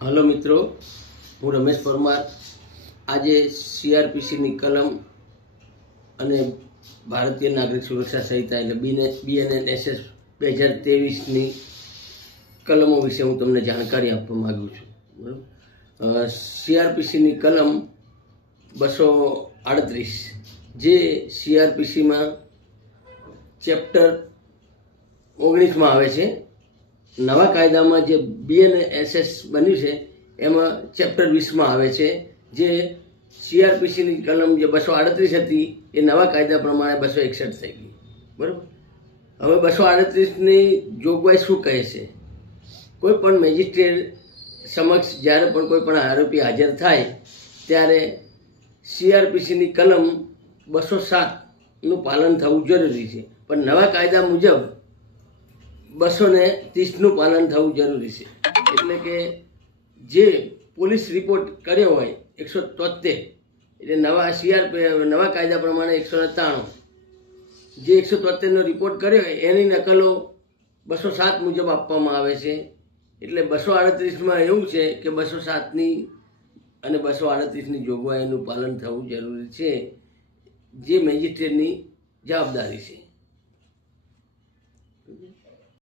Hello મિત્રો, હું રમેશ પરમાર. આજે સીઆરપીસીની કલમ અને ભારતીય નાગરિક સુરક્ષા સંહિતા એટલે BNSS 2023ની કલમો વિશે હું તમને જાણકારી આપવા માગું છું. બરાબર. સીઆરપીસીની કલમ 238 જે સીઆરપીસીમાં ચેપ્ટર 19માં આવે છે. નવા કાયદામાં જે BNSS બન્યું છે એમાં ચેપ્ટર 20માં આવે છે. જે સીઆરપીસીની કલમ જે 238 હતી એ નવા કાયદા પ્રમાણે 261 થઈ ગઈ. બરાબર. હવે 238ની જોગવાઈ શું કહે છે? કોઈ પણ મેજિસ્ટ્રેટ સમક્ષ જ્યારે પણ કોઈ પણ આરોપી હાજર થાય ત્યારે સીઆરપીસીની કલમ 207નું પાલન થવું જરૂરી છે, પણ નવા કાયદા મુજબ 230નું પાલન થવું જરૂરી છે. એટલે કે જે પોલીસ રિપોર્ટ કર્યો હોય 173, એટલે નવા કાયદા પ્રમાણે 193, જે 173નો રિપોર્ટ કર્યો હોય એની નકલો 207 મુજબ આપવામાં આવે છે. એટલે 238માં એવું છે કે 207ની અને 238ની જોગવાઈનું પાલન થવું જરૂરી છે, જે મેજિસ્ટ્રેટની જવાબદારી છે.